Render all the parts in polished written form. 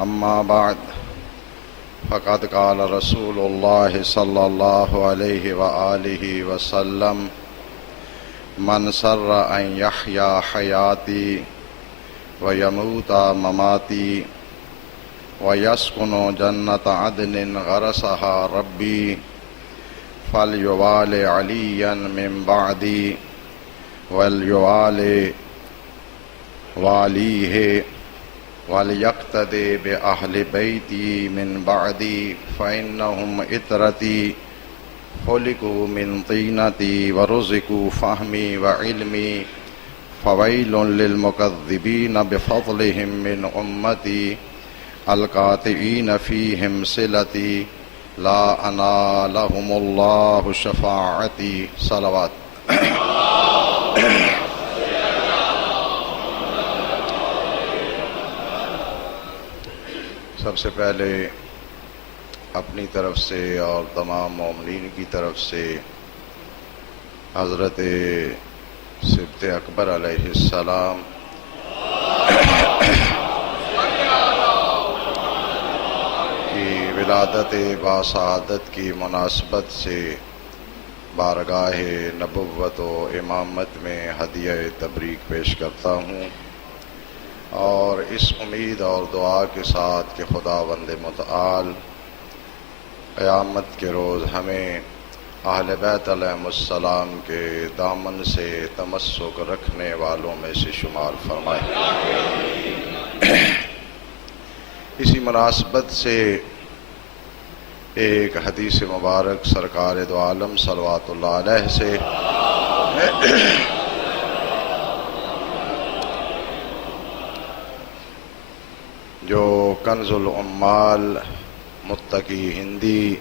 أما بعد فقد قال رسول الله صلى الله عليه وآله وسلم من سر أن يحيا حياتي ويموت مماتي ويسكن جنة عدن غرسها ربي فليوالي عليا من بعدي وليوالي واليه وليقتدي بأهل بيتي من بعدي فإنهم إترتي خلقوا من طينتي ورزقوا فهمي وعلمي فويل للمكذبين بفضلهم من أمتي القاطعين فيهم صلتي لا أنالهم الله شفاعتي صلوات. سب سے پہلے اپنی طرف سے اور تمام مومنین کی طرف سے حضرت سبط اکبر علیہ السلام کی ولادت باسعادت کی مناسبت سے بارگاہ نبوت و امامت میں ہدیہ تبریک پیش کرتا ہوں، اور اس امید اور دعا کے ساتھ کہ خداوند متعال قیامت کے روز ہمیں اہل بیت علیہم السلام کے دامن سے تمسک رکھنے والوں میں سے شمار فرمائے۔ اسی مناسبت سے ایک حدیث مبارک سرکار دو عالم صلوات اللہ علیہ سے جو کنز العمال متقی ہندی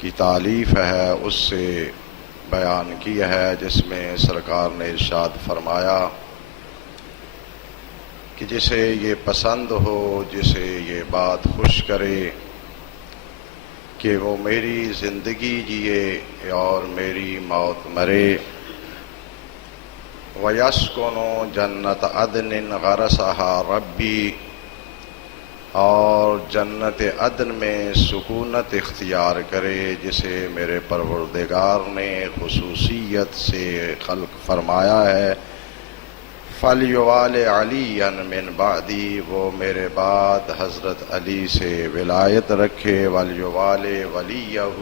کی تالیف ہے اس سے بیان کی ہے، جس میں سرکار نے ارشاد فرمایا کہ جسے یہ پسند ہو، جسے یہ بات خوش کرے کہ وہ میری زندگی جیے اور میری موت مرے، وَيَسْكُنُ جَنَّةَ عَدْنٍ غَرَسَهَا رَبِّي، اور جنت عدن میں سکونت اختیار کرے جسے میرے پروردگار نے خصوصیت سے خلق فرمایا ہے، فَلْيُوَالِ عَلِيًّا مِّن بَعْدِي، وہ میرے بعد حضرت علی سے ولایت رکھے، وَلْيُوَالِ وَلِيَّهُ،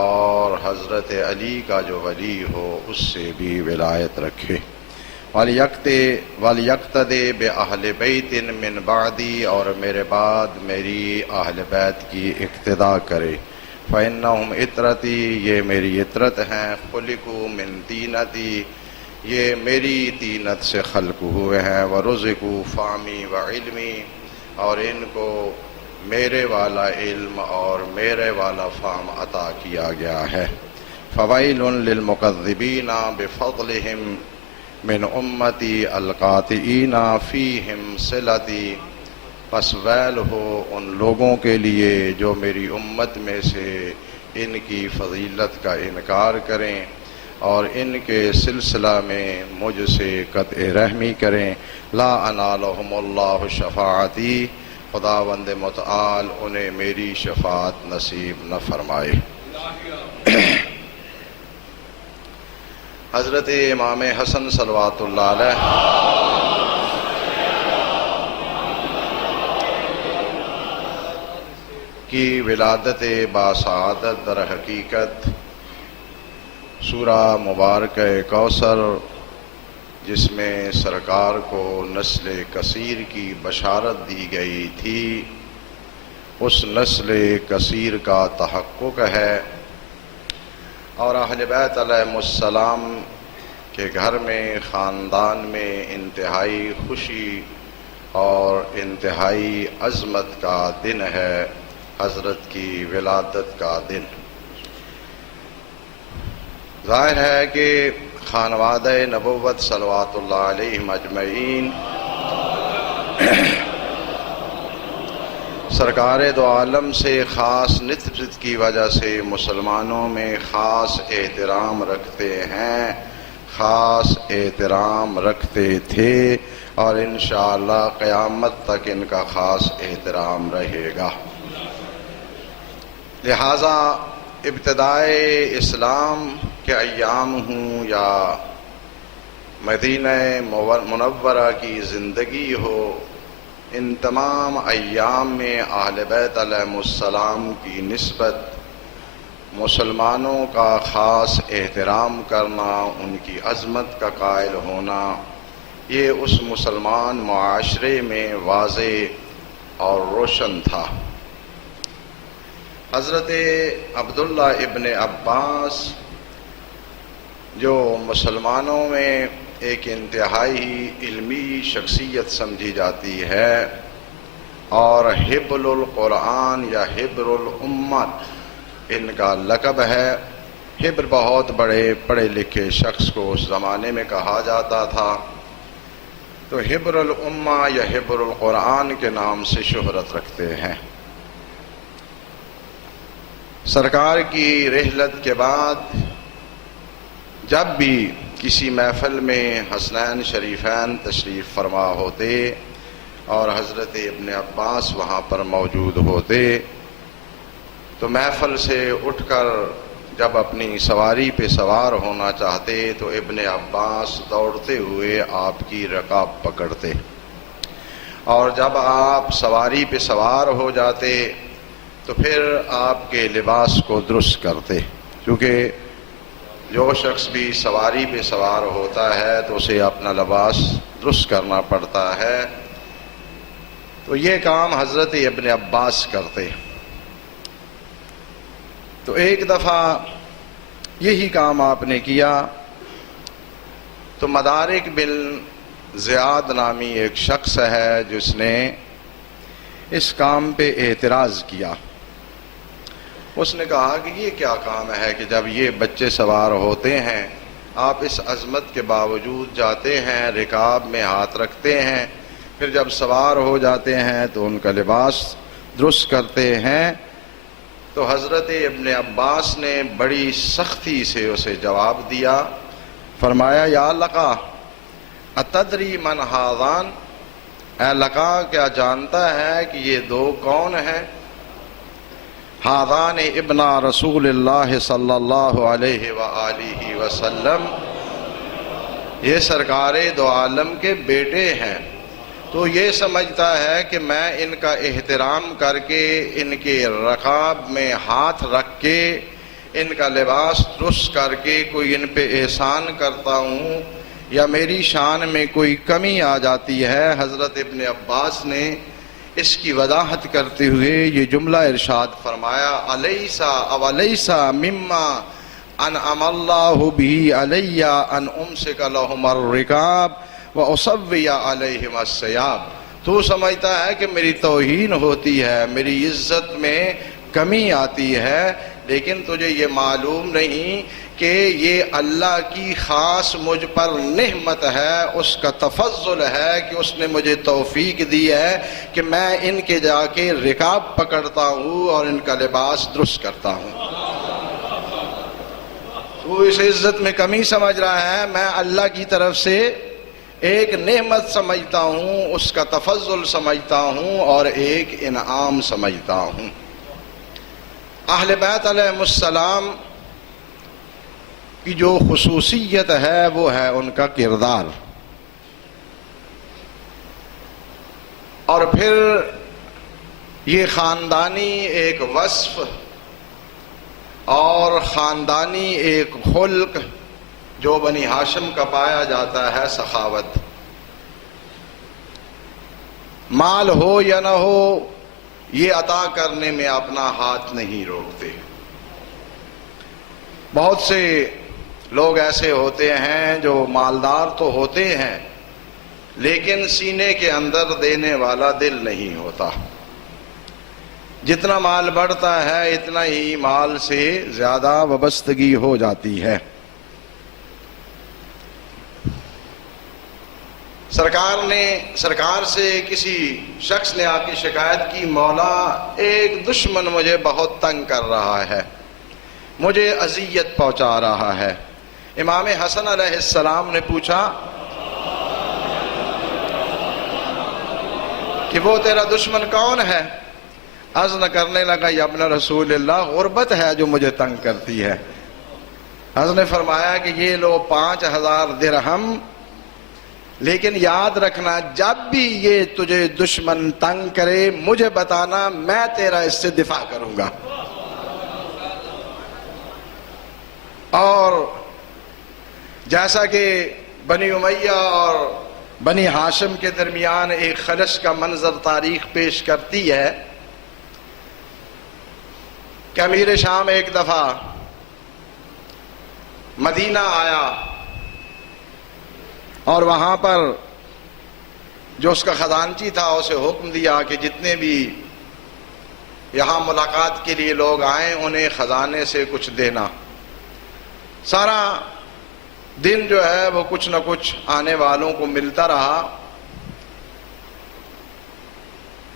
اور حضرت علی کا جو ولی ہو اس سے بھی ولایت رکھے، وَلْيَقْتَدِي بِأَهْلِ بَيْتٍ مِّن بَعْدِي، اور میرے بعد میری اہل بیت کی اقتداء کرے، فَإِنَّهُمْ عِتْرَتِي، یہ میری عطرت ہیں، خُلِقُوا مِن طِينَتِي، یہ میری طینت سے خلق ہوئے ہیں، وَرُزِقُوا فَهْمِي وَعِلْمِي، اور ان کو میرے والا علم اور میرے والا فہم عطا کیا گیا ہے، فَوَيْلٌ لِلْمُكَذِّبِينَ بِفَضْلِهِمْ من امتی القاطعین فیہم صلتی، پس ویل ہو ان لوگوں کے لیے جو میری امت میں سے ان کی فضیلت کا انکار کریں اور ان کے سلسلہ میں مجھ سے قطع رحمی کریں، لا انالہم اللہ شفاعتی، خداوند متعال انہیں میری شفاعت نصیب نہ فرمائے۔ حضرت امام حسن صلوات اللہ علیہ کی ولادت باسعادت در حقیقت سورہ مبارکہ کوثر، جس میں سرکار کو نسل کثیر کی بشارت دی گئی تھی، اس نسل کثیر کا تحقق ہے، اور اہل بیت علیہم السلام کے گھر میں، خاندان میں انتہائی خوشی اور انتہائی عظمت کا دن ہے، حضرت کی ولادت کا دن۔ ظاہر ہے کہ خانوادہ نبوت صلوات اللہ علیہم اجمعین سرکار دو عالم سے خاص نسبت کی وجہ سے مسلمانوں میں خاص احترام رکھتے ہیں، خاص احترام رکھتے تھے اور انشاءاللہ قیامت تک ان کا خاص احترام رہے گا۔ لہٰذا ابتدائے اسلام کے ایام ہوں یا مدینہ منورہ کی زندگی ہو، ان تمام ایام میں اہل بیت علیہم السلام کی نسبت مسلمانوں کا خاص احترام کرنا، ان کی عظمت کا قائل ہونا، یہ اس مسلمان معاشرے میں واضح اور روشن تھا۔ حضرت عبداللہ ابن عباس جو مسلمانوں میں ایک انتہائی علمی شخصیت سمجھی جاتی ہے اور حبر القرآن یا حبر الامت ان کا لقب ہے۔ حبر بہت بڑے پڑھے لکھے شخص کو اس زمانے میں کہا جاتا تھا، تو حبر الامہ یا حبر القرآن کے نام سے شہرت رکھتے ہیں۔ سرکار کی رحلت کے بعد جب بھی کسی محفل میں حسنین شریفین تشریف فرما ہوتے اور حضرت ابن عباس وہاں پر موجود ہوتے تو محفل سے اٹھ کر جب اپنی سواری پہ سوار ہونا چاہتے تو ابن عباس دوڑتے ہوئے آپ کی رکاب پکڑتے، اور جب آپ سواری پہ سوار ہو جاتے تو پھر آپ کے لباس کو درست کرتے، کیونکہ جو شخص بھی سواری پہ سوار ہوتا ہے تو اسے اپنا لباس درست کرنا پڑتا ہے، تو یہ کام حضرت ابن عباس کرتے۔ تو ایک دفعہ یہی کام آپ نے کیا تو مدارک بن زیاد نامی ایک شخص ہے جس نے اس کام پہ اعتراض کیا۔ اس نے کہا کہ یہ کیا کام ہے کہ جب یہ بچے سوار ہوتے ہیں آپ اس عظمت کے باوجود جاتے ہیں، رکاب میں ہاتھ رکھتے ہیں، پھر جب سوار ہو جاتے ہیں تو ان کا لباس درست کرتے ہیں۔ تو حضرت ابن عباس نے بڑی سختی سے اسے جواب دیا، فرمایا یا لقا اتدری من ہاذان، اے لقا کیا جانتا ہے کہ یہ دو کون ہیں؟ ہاذان ابن رسول اللہ صلی اللہ علیہ وآلہ وسلم، یہ سرکار دو عالم کے بیٹے ہیں۔ تو یہ سمجھتا ہے کہ میں ان کا احترام کر کے ان کے رکاب میں ہاتھ رکھ کے ان کا لباس درست کر کے کوئی ان پہ احسان کرتا ہوں یا میری شان میں کوئی کمی آ جاتی ہے۔ حضرت ابن عباس نے اس کی وضاحت کرتے ہوئے یہ جملہ ارشاد فرمایا، الیسا او الیسا مما انعم اللہ بہ علی ان امسک لہم الرکاب وَأُصَوِّيَ عَلَيْهِمَ الثِّيَابَ، تو سمجھتا ہے کہ میری توہین ہوتی ہے، میری عزت میں کمی آتی ہے، لیکن تجھے یہ معلوم نہیں کہ یہ اللہ کی خاص مجھ پر نعمت ہے، اس کا تفضل ہے کہ اس نے مجھے توفیق دی ہے کہ میں ان کے جا کے رکاب پکڑتا ہوں اور ان کا لباس درست کرتا ہوں۔ تو اس عزت میں کمی سمجھ رہا ہے، میں اللہ کی طرف سے ایک نعمت سمجھتا ہوں، اس کا تفضل سمجھتا ہوں اور ایک انعام سمجھتا ہوں۔ اہل بیت علیہم السلام کی جو خصوصیت ہے وہ ہے ان کا کردار، اور پھر یہ خاندانی ایک وصف اور خاندانی ایک خلق جو بنی ہاشم کا پایا جاتا ہے، سخاوت۔ مال ہو یا نہ ہو یہ عطا کرنے میں اپنا ہاتھ نہیں روکتے۔ بہت سے لوگ ایسے ہوتے ہیں جو مالدار تو ہوتے ہیں لیکن سینے کے اندر دینے والا دل نہیں ہوتا۔ جتنا مال بڑھتا ہے اتنا ہی مال سے زیادہ وابستگی ہو جاتی ہے۔ سرکار سے کسی شخص نے آ کے شکایت کی، مولا ایک دشمن مجھے بہت تنگ کر رہا ہے، مجھے اذیت پہنچا رہا ہے، امام حسن علیہ السلام نے پوچھا کہ وہ تیرا دشمن کون ہے؟ عرض نہ کرنے لگا یا ابن رسول اللہ غربت ہے جو مجھے تنگ کرتی ہے۔ حضرت نے فرمایا کہ یہ لو 5000 درہم، لیکن یاد رکھنا جب بھی یہ تجھے دشمن تنگ کرے مجھے بتانا، میں تیرا اس سے دفاع کروں گا۔ اور جیسا کہ بنی امیہ اور بنی ہاشم کے درمیان ایک خلش کا منظر تاریخ پیش کرتی ہے کہ امیر شام ایک دفعہ مدینہ آیا اور وہاں پر جو اس کا خزانچی تھا اسے حکم دیا کہ جتنے بھی یہاں ملاقات کے لیے لوگ آئیں انہیں خزانے سے کچھ دینا۔ سارا دن جو ہے وہ کچھ نہ کچھ آنے والوں کو ملتا رہا۔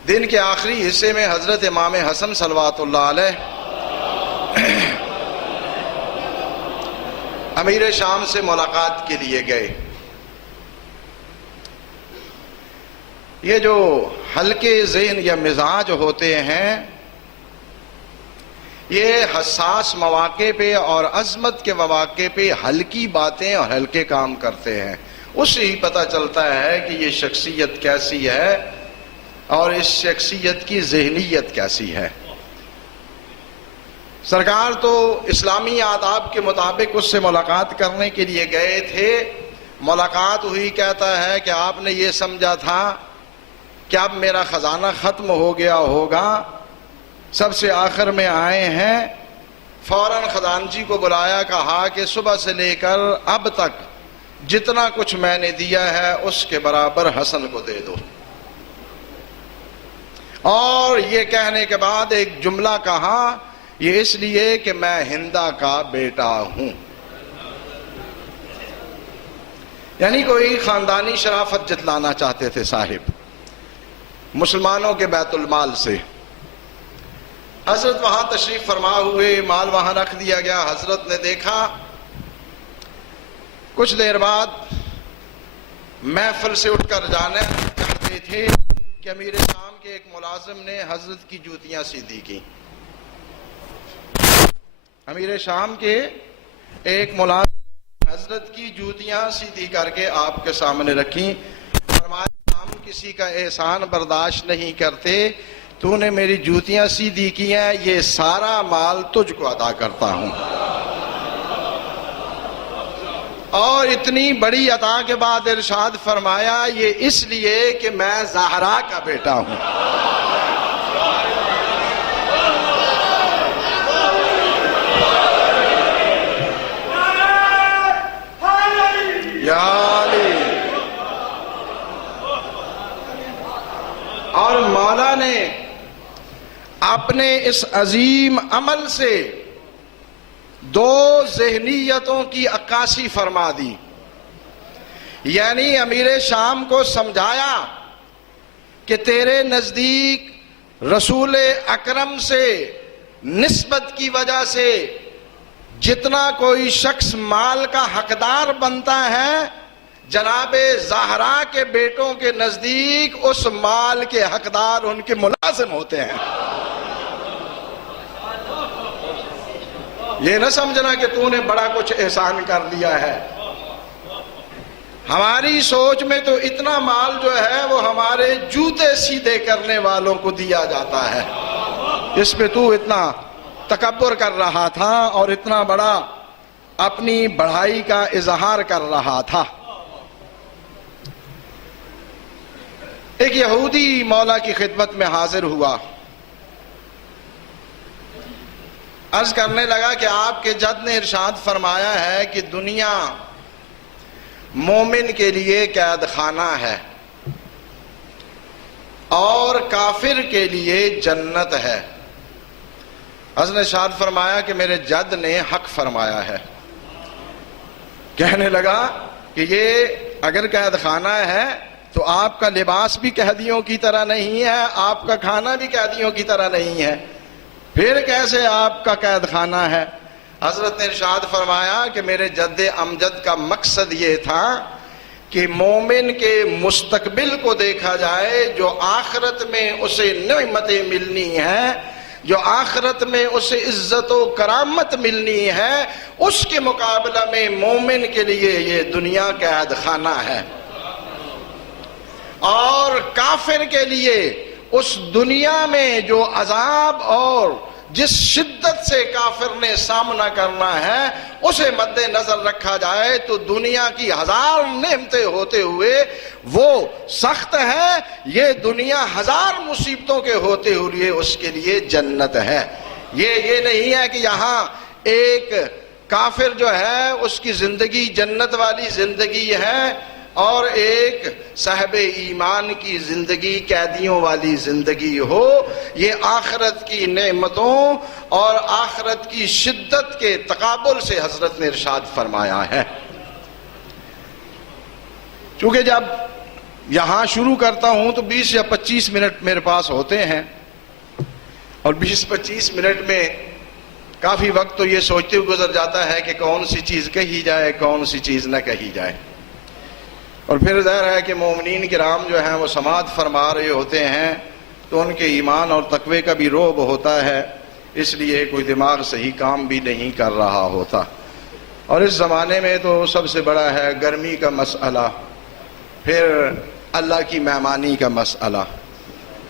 دن کے آخری حصے میں حضرت امام حسن صلوات اللہ علیہ امیر شام سے ملاقات کے لیے گئے۔ یہ جو ہلکے ذہن یا مزاج ہوتے ہیں یہ حساس مواقع پہ اور عظمت کے مواقع پہ ہلکی باتیں اور ہلکے کام کرتے ہیں، اس سے ہی پتہ چلتا ہے کہ یہ شخصیت کیسی ہے اور اس شخصیت کی ذہنیت کیسی ہے۔ سرکار تو اسلامی آداب کے مطابق اس سے ملاقات کرنے کے لیے گئے تھے، ملاقات ہوئی، کہتا ہے کہ آپ نے یہ سمجھا تھا کہ اب میرا خزانہ ختم ہو گیا ہوگا، سب سے آخر میں آئے ہیں۔ فوراً خزانچی کو بلایا، کہا کہ صبح سے لے کر اب تک جتنا کچھ میں نے دیا ہے اس کے برابر حسن کو دے دو۔ اور یہ کہنے کے بعد ایک جملہ کہا، یہ اس لیے کہ میں ہندا کا بیٹا ہوں۔ یعنی کوئی خاندانی شرافت جتلانا چاہتے تھے صاحب مسلمانوں کے بیت المال سے۔ حضرت وہاں تشریف فرما ہوئے، مال وہاں رکھ دیا گیا۔ حضرت نے دیکھا کچھ دیر بعد محفل سے اٹھ کر جانے چاہتے تھے کہ امیر شام کے ایک ملازم نے حضرت کی جوتیاں سیدھی کی۔ امیر شام کے ایک ملازم حضرت کی جوتیاں سیدھی کر کے آپ کے سامنے رکھی، فرمایا ہم کسی کا احسان برداشت نہیں کرتے، تو نے میری جوتیاں سیدھی کی ہیں، یہ سارا مال تجھ کو عطا کرتا ہوں۔ اور اتنی بڑی عطا کے بعد ارشاد فرمایا یہ اس لیے کہ میں زہرا کا بیٹا ہوں۔ یا علی۔ اور مولا نے اپنے اس عظیم عمل سے دو ذہنیتوں کی عکاسی فرما دی، یعنی امیر شام کو سمجھایا کہ تیرے نزدیک رسول اکرم سے نسبت کی وجہ سے جتنا کوئی شخص مال کا حقدار بنتا ہے، جناب زہرا کے بیٹوں کے نزدیک اس مال کے حقدار ان کے ملازم ہوتے ہیں۔ یہ نہ سمجھنا کہ تو نے بڑا کچھ احسان کر دیا ہے۔ ہماری سوچ میں تو اتنا مال جو ہے وہ ہمارے جوتے سیدھے کرنے والوں کو دیا جاتا ہے، اس پہ تو اتنا تکبر کر رہا تھا اور اتنا بڑا اپنی بڑائی کا اظہار کر رہا تھا۔ ایک یہودی مولا کی خدمت میں حاضر ہوا، عرض کرنے لگا کہ آپ کے جد نے ارشاد فرمایا ہے کہ دنیا مومن کے لیے قید خانہ ہے اور کافر کے لیے جنت ہے۔ حضرت نے ارشاد فرمایا کہ میرے جد نے حق فرمایا ہے۔ کہنے لگا کہ یہ اگر قید خانہ ہے تو آپ کا لباس بھی قیدیوں کی طرح نہیں ہے، آپ کا کھانا بھی قیدیوں کی طرح نہیں ہے، پھر کیسے آپ کا قید خانہ ہے؟ حضرت نے ارشاد فرمایا کہ میرے جد امجد کا مقصد یہ تھا کہ مومن کے مستقبل کو دیکھا جائے، جو آخرت میں اسے نعمتیں ملنی ہیں، جو آخرت میں اسے عزت و کرامت ملنی ہے، اس کے مقابلہ میں مومن کے لیے یہ دنیا قید خانہ ہے، اور کافر کے لیے اس دنیا میں جو عذاب اور جس شدت سے کافر نے سامنا کرنا ہے اسے مد نظر رکھا جائے تو دنیا کی ہزار نعمتیں ہوتے ہوئے وہ سخت ہے، یہ دنیا ہزار مصیبتوں کے ہوتے ہوئے اس کے لیے جنت ہے۔ یہ نہیں ہے کہ یہاں ایک کافر جو ہے اس کی زندگی جنت والی زندگی ہے اور ایک صاحب ایمان کی زندگی قیدیوں والی زندگی ہو۔ یہ آخرت کی نعمتوں اور آخرت کی شدت کے تقابل سے حضرت نے ارشاد فرمایا ہے۔ چونکہ جب یہاں شروع کرتا ہوں تو 20 یا 25 منٹ میرے پاس ہوتے ہیں، اور 20-25 منٹ میں کافی وقت تو یہ سوچتے ہوئے گزر جاتا ہے کہ کون سی چیز کہی جائے، کون سی چیز نہ کہی جائے، اور پھر ظاہر ہے کہ مومنین کرام جو ہیں وہ سماعت فرما رہے ہوتے ہیں تو ان کے ایمان اور تقوی کا بھی رعب ہوتا ہے، اس لیے کوئی دماغ صحیح کام بھی نہیں کر رہا ہوتا۔ اور اس زمانے میں تو سب سے بڑا ہے گرمی کا مسئلہ، پھر اللہ کی مہمانی کا مسئلہ،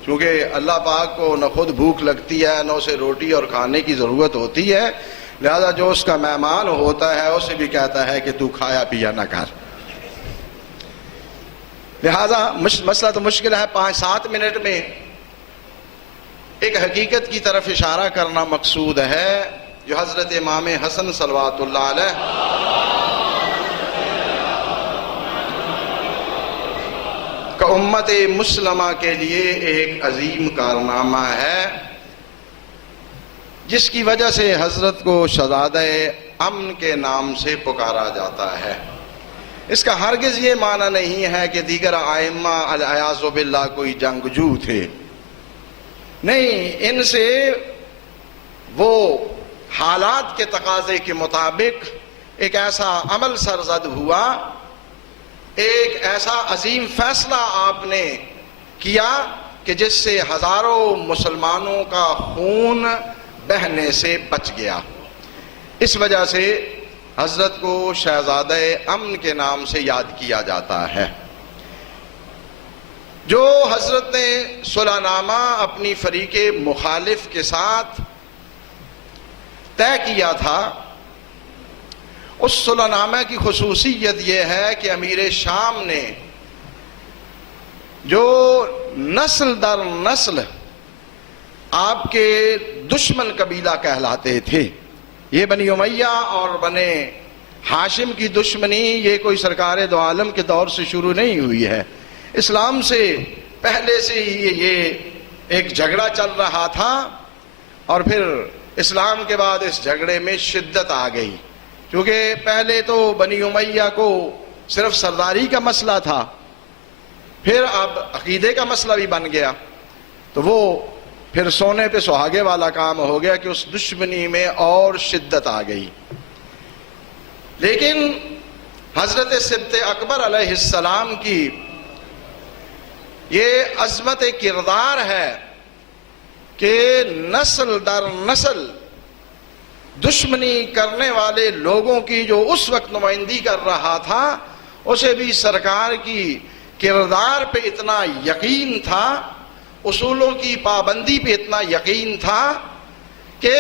کیونکہ اللہ پاک کو نہ خود بھوک لگتی ہے نہ اسے روٹی اور کھانے کی ضرورت ہوتی ہے، لہذا جو اس کا مہمان ہوتا ہے اسے بھی کہتا ہے کہ تو کھایا پیا نہ کر۔ لہذا مسئلہ تو مشکل ہے، 5-7 منٹ میں ایک حقیقت کی طرف اشارہ کرنا مقصود ہے جو حضرت امام حسن صلوات اللہ علیہ کا امت مسلمہ کے لیے ایک عظیم کارنامہ ہے، جس کی وجہ سے حضرت کو شہزادہ امن کے نام سے پکارا جاتا ہے۔ اس کا ہرگز یہ معنی نہیں ہے کہ دیگر ائمہ العیاذ باللہ کوئی جنگجو تھے، نہیں، ان سے وہ حالات کے تقاضے کے مطابق ایک ایسا عمل سرزد ہوا، ایک ایسا عظیم فیصلہ آپ نے کیا کہ جس سے ہزاروں مسلمانوں کا خون بہنے سے بچ گیا۔ اس وجہ سے حضرت کو شہزادہ امن کے نام سے یاد کیا جاتا ہے۔ جو حضرت نے صلح نامہ اپنی فریق مخالف کے ساتھ طے کیا تھا، اس صلح نامہ کی خصوصیت یہ ہے کہ امیر شام نے جو نسل در نسل آپ کے دشمن قبیلہ کہلاتے تھے، یہ بنی امیہ اور بنی ہاشم کی دشمنی یہ کوئی سرکار دو عالم کے دور سے شروع نہیں ہوئی ہے، اسلام سے پہلے سے ہی یہ ایک جھگڑا چل رہا تھا، اور پھر اسلام کے بعد اس جھگڑے میں شدت آ گئی، کیونکہ پہلے تو بنی امیہ کو صرف سرداری کا مسئلہ تھا، پھر اب عقیدے کا مسئلہ بھی بن گیا، تو وہ پھر سونے پہ سہاگے والا کام ہو گیا کہ اس دشمنی میں اور شدت آ گئی۔ لیکن حضرت سبط اکبر علیہ السلام کی یہ عظمت کردار ہے کہ نسل در نسل دشمنی کرنے والے لوگوں کی جو اس وقت نمائندگی کر رہا تھا، اسے بھی سرکار کی کردار پہ اتنا یقین تھا، اصولوں کی پابندی پہ اتنا یقین تھا کہ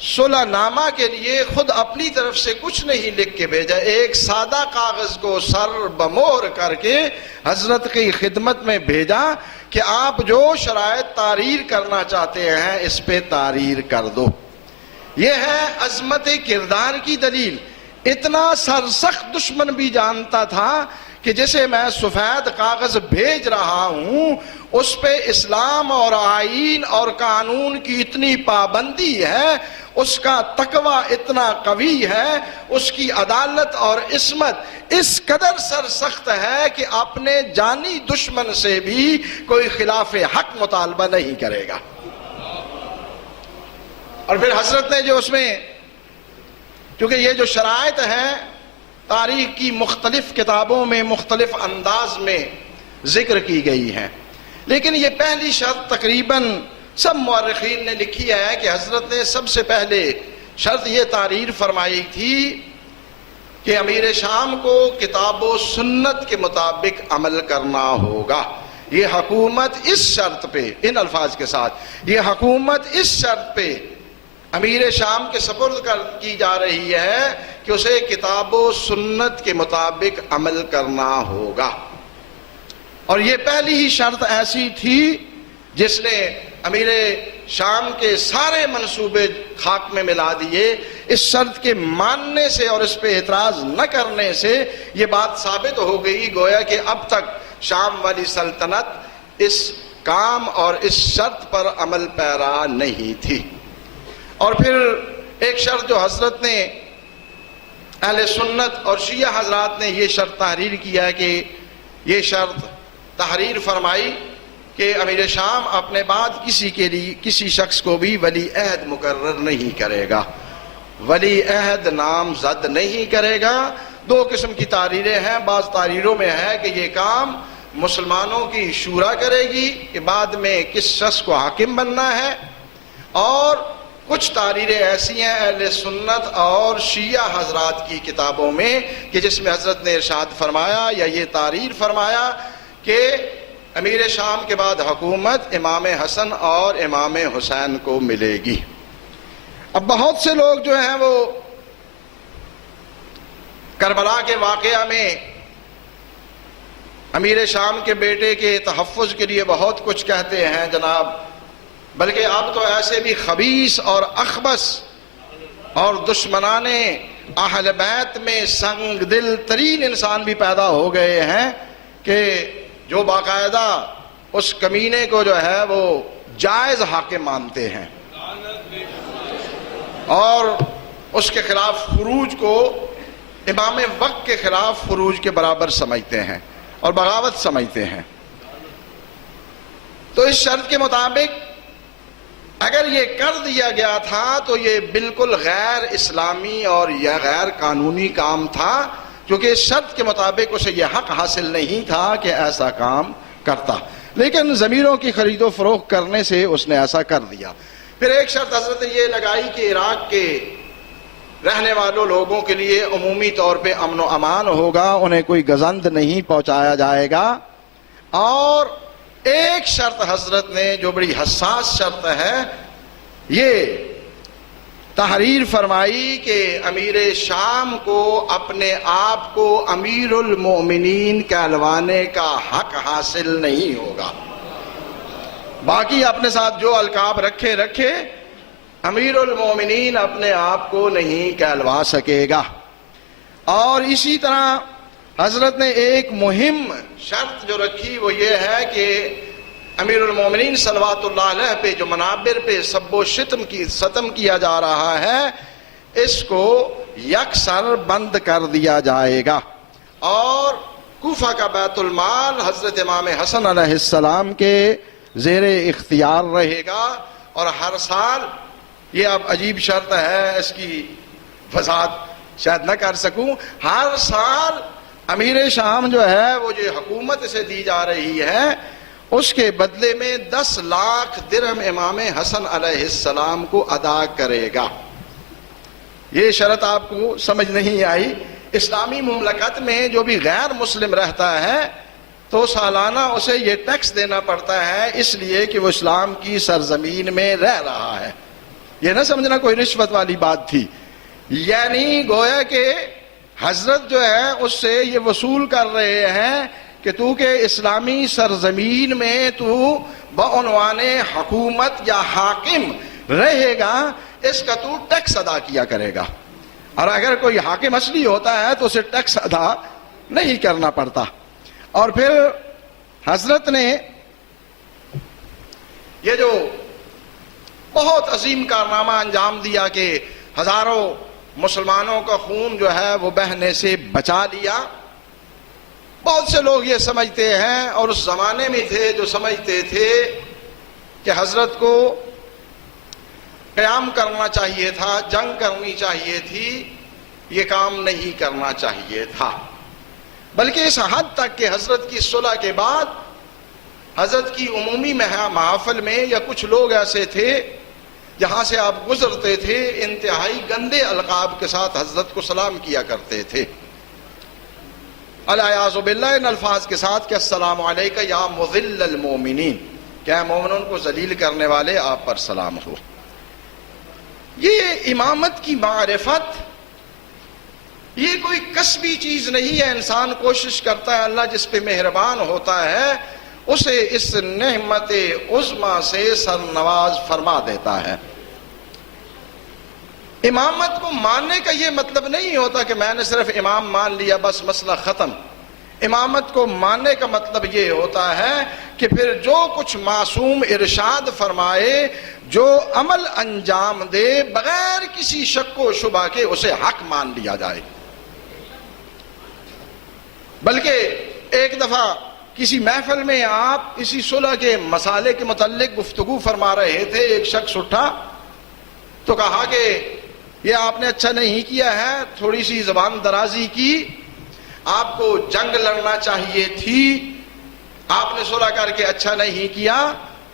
صلح نامہ کے لیے خود اپنی طرف سے کچھ نہیں لکھ کے بھیجا، ایک سادہ کاغذ کو سر بمور کر کے حضرت کی خدمت میں بھیجا کہ آپ جو شرائط تحریر کرنا چاہتے ہیں اس پہ تحریر کر دو۔ یہ ہے عظمت کردار کی دلیل۔ اتنا سرسخت دشمن بھی جانتا تھا کہ جسے میں سفید کاغذ بھیج رہا ہوں اس پہ اسلام اور آئین اور قانون کی اتنی پابندی ہے، اس کا تقوی اتنا قوی ہے، اس کی عدالت اور عصمت اس قدر سرسخت ہے کہ اپنے جانی دشمن سے بھی کوئی خلاف حق مطالبہ نہیں کرے گا۔ اور پھر حضرت نے جو اس میں کیونکہ یہ جو شرائط ہیں تاریخ کی مختلف کتابوں میں مختلف انداز میں ذکر کی گئی ہیں، لیکن یہ پہلی شرط تقریباً سب مورخین نے لکھی ہے کہ حضرت نے سب سے پہلے شرط یہ تعریف فرمائی تھی کہ امیر شام کو کتاب و سنت کے مطابق عمل کرنا ہوگا۔ یہ حکومت اس شرط پہ، ان الفاظ کے ساتھ، یہ حکومت اس شرط پہ امیر شام کے سپرد کی جا رہی ہے کہ اسے کتاب و سنت کے مطابق عمل کرنا ہوگا۔ اور یہ پہلی ہی شرط ایسی تھی جس نے امیر شام کے سارے منصوبے خاک میں ملا دیے۔ اس شرط کے ماننے سے اور اس پہ اعتراض نہ کرنے سے یہ بات ثابت ہو گئی گویا کہ اب تک شام والی سلطنت اس کام اور اس شرط پر عمل پیرا نہیں تھی۔ اور پھر ایک شرط جو حضرت نے اہل سنت اور شیعہ حضرات نے یہ شرط تحریر کیا ہے کہ یہ شرط تحریر فرمائی کہ امیر شام اپنے بعد کسی کے لیے کسی شخص کو بھی ولی عہد مقرر نہیں کرے گا، ولی عہد نامزد نہیں کرے گا۔ دو قسم کی تحریریں ہیں، بعض تحریروں میں ہے کہ یہ کام مسلمانوں کی شورا کرے گی کہ بعد میں کس شخص کو حاکم بننا ہے، اور کچھ تحریریں ایسی ہیں اہل سنت اور شیعہ حضرات کی کتابوں میں کہ جس میں حضرت نے ارشاد فرمایا یا یہ تحریر فرمایا کہ امیر شام کے بعد حکومت امام حسن اور امام حسین کو ملے گی۔ اب بہت سے لوگ جو ہیں وہ کربلا کے واقعہ میں امیر شام کے بیٹے کے تحفظ کے لیے بہت کچھ کہتے ہیں جناب، بلکہ اب تو ایسے بھی خبیث اور اخبث اور دشمنان اہل بیت میں سنگ دل ترین انسان بھی پیدا ہو گئے ہیں کہ جو باقاعدہ اس کمینے کو جو ہے وہ جائز حاکم مانتے ہیں اور اس کے خلاف خروج کو امام وقت کے خلاف خروج کے برابر سمجھتے ہیں اور بغاوت سمجھتے ہیں۔ تو اس شرط کے مطابق اگر یہ کر دیا گیا تھا تو یہ بالکل غیر اسلامی اور یہ غیر قانونی کام تھا، کیونکہ اس شرط کے مطابق اسے یہ حق حاصل نہیں تھا کہ ایسا کام کرتا، لیکن ضمیروں کی خرید و فروخت کرنے سے اس نے ایسا کر دیا۔ پھر ایک شرط حضرت نے یہ لگائی کہ عراق کے رہنے والوں لوگوں کے لیے عمومی طور پہ امن و امان ہوگا، انہیں کوئی گزند نہیں پہنچایا جائے گا۔ اور ایک شرط حضرت نے جو بڑی حساس شرط ہے یہ تحریر فرمائی کہ امیر شام کو اپنے آپ کو امیر المومنین کہلوانے کا حق حاصل نہیں ہوگا، باقی اپنے ساتھ جو القاب رکھے امیر المومنین اپنے آپ کو نہیں کہلوا سکے گا۔ اور اسی طرح حضرت نے ایک مہم شرط جو رکھی وہ یہ ہے کہ امیر المومنین صلوات اللہ علیہ پہ جو منابر پہ سب و ستم کیا جا رہا ہے اس کو یکسر بند کر دیا جائے گا، اور کوفہ کا بیت المال حضرت امام حسن علیہ السلام کے زیر اختیار رہے گا۔ اور ہر سال یہ اب عجیب شرط ہے، اس کی وضاحت شاید نہ کر سکوں، ہر سال امیر شام جو ہے وہ جو حکومت سے دی جا رہی ہے اس کے بدلے میں 10 لاکھ درہم امام حسن علیہ السلام کو ادا کرے گا۔ یہ شرط آپ کو سمجھ نہیں آئی؟ اسلامی مملکت میں جو بھی غیر مسلم رہتا ہے تو سالانہ اسے یہ ٹیکس دینا پڑتا ہے، اس لیے کہ وہ اسلام کی سرزمین میں رہ رہا ہے۔ یہ نہ سمجھنا کوئی رشوت والی بات تھی، یعنی گویا کہ حضرت جو ہے اس سے یہ وصول کر رہے ہیں کہ تو کہ اسلامی سرزمین میں تو بعنوان حکومت یا حاکم رہے گا، اس کا تو ٹیکس ادا کیا کرے گا، اور اگر کوئی حاکم اصلی ہوتا ہے تو اسے ٹیکس ادا نہیں کرنا پڑتا۔ اور پھر حضرت نے یہ جو بہت عظیم کارنامہ انجام دیا کہ ہزاروں مسلمانوں کا خون جو ہے وہ بہنے سے بچا لیا۔ بہت سے لوگ یہ سمجھتے ہیں، اور اس زمانے میں تھے جو سمجھتے تھے کہ حضرت کو قیام کرنا چاہیے تھا، جنگ کرنی چاہیے تھی، یہ کام نہیں کرنا چاہیے تھا، بلکہ اس حد تک کہ حضرت کی صلح کے بعد حضرت کی عمومی محافل میں یا کچھ لوگ ایسے تھے جہاں سے آپ گزرتے تھے انتہائی گندے القاب کے ساتھ حضرت کو سلام کیا کرتے تھے، الیاذ باللہ ان الفاظ کے ساتھ کہ السلام علیکہ یا مذل المومنین، کیا مومنوں کو ذلیل کرنے والے آپ پر سلام ہو۔ یہ امامت کی معرفت یہ کوئی کسبی چیز نہیں ہے، انسان کوشش کرتا ہے، اللہ جس پہ مہربان ہوتا ہے اسے اس نعمت عظمیٰ سے سرنواز فرما دیتا ہے۔ امامت کو ماننے کا یہ مطلب نہیں ہوتا کہ میں نے صرف امام مان لیا بس مسئلہ ختم۔ امامت کو ماننے کا مطلب یہ ہوتا ہے کہ پھر جو کچھ معصوم ارشاد فرمائے، جو عمل انجام دے، بغیر کسی شک و شبہ کے اسے حق مان لیا جائے۔ بلکہ ایک دفعہ کسی محفل میں آپ اسی صلح کے مسئلے کے متعلق گفتگو فرما رہے تھے، ایک شخص اٹھا تو کہا کہ یہ آپ نے اچھا نہیں کیا ہے، تھوڑی سی زبان درازی کی، آپ کو جنگ لڑنا چاہیے تھی، آپ نے صلح کر کے اچھا نہیں کیا۔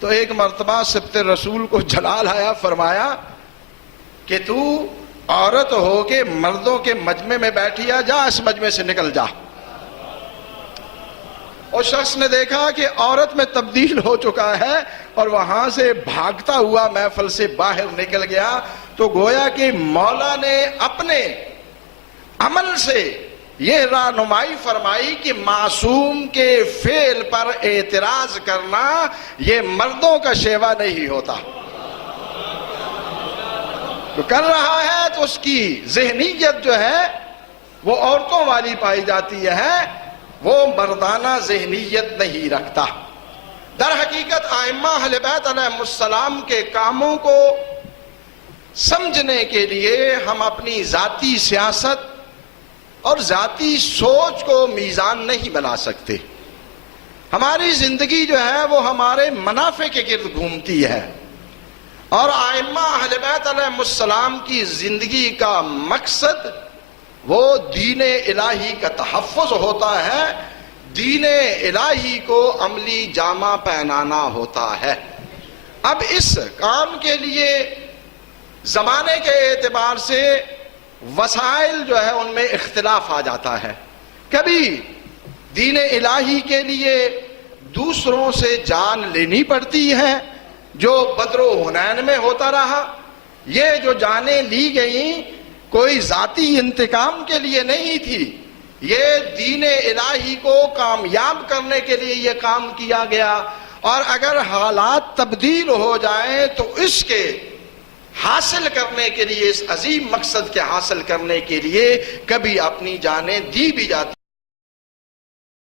تو ایک مرتبہ سبط رسول کو جلال آیا، فرمایا کہ تو عورت ہو کے مردوں کے مجمع میں بیٹھی آ، جا اس مجمع سے نکل جا۔ اور شخص نے دیکھا کہ عورت میں تبدیل ہو چکا ہے اور وہاں سے بھاگتا ہوا محفل سے باہر نکل گیا، تو گویا کہ مولا نے اپنے عمل سے یہ رہنمائی فرمائی کہ معصوم کے فعل پر اعتراض کرنا یہ مردوں کا شیوا نہیں ہوتا۔ تو کر رہا ہے تو اس کی ذہنیت جو ہے وہ عورتوں والی پائی جاتی ہے، وہ مردانہ ذہنیت نہیں رکھتا۔ در حقیقت ائمہ اہل بیت علیہم السلام کے کاموں کو سمجھنے کے لیے ہم اپنی ذاتی سیاست اور ذاتی سوچ کو میزان نہیں بنا سکتے۔ ہماری زندگی جو ہے وہ ہمارے منافع کے گرد گھومتی ہے، اور ائمہ اہل بیت علیہم السلام کی زندگی کا مقصد وہ دین الہی کا تحفظ ہوتا ہے، دین الہی کو عملی جامہ پہنانا ہوتا ہے۔ اب اس کام کے لیے زمانے کے اعتبار سے وسائل جو ہے ان میں اختلاف آ جاتا ہے۔ کبھی دین الہی کے لیے دوسروں سے جان لینی پڑتی ہے، جو بدر و حنین میں ہوتا رہا۔ یہ جو جانیں لی گئیں کوئی ذاتی انتقام کے لیے نہیں تھی، یہ دین الہی کو کامیاب کرنے کے لیے یہ کام کیا گیا، اور اگر حالات تبدیل ہو جائیں تو اس کے حاصل کرنے کے لیے، اس عظیم مقصد کے حاصل کرنے کے لیے کبھی اپنی جانیں دی بھی جاتی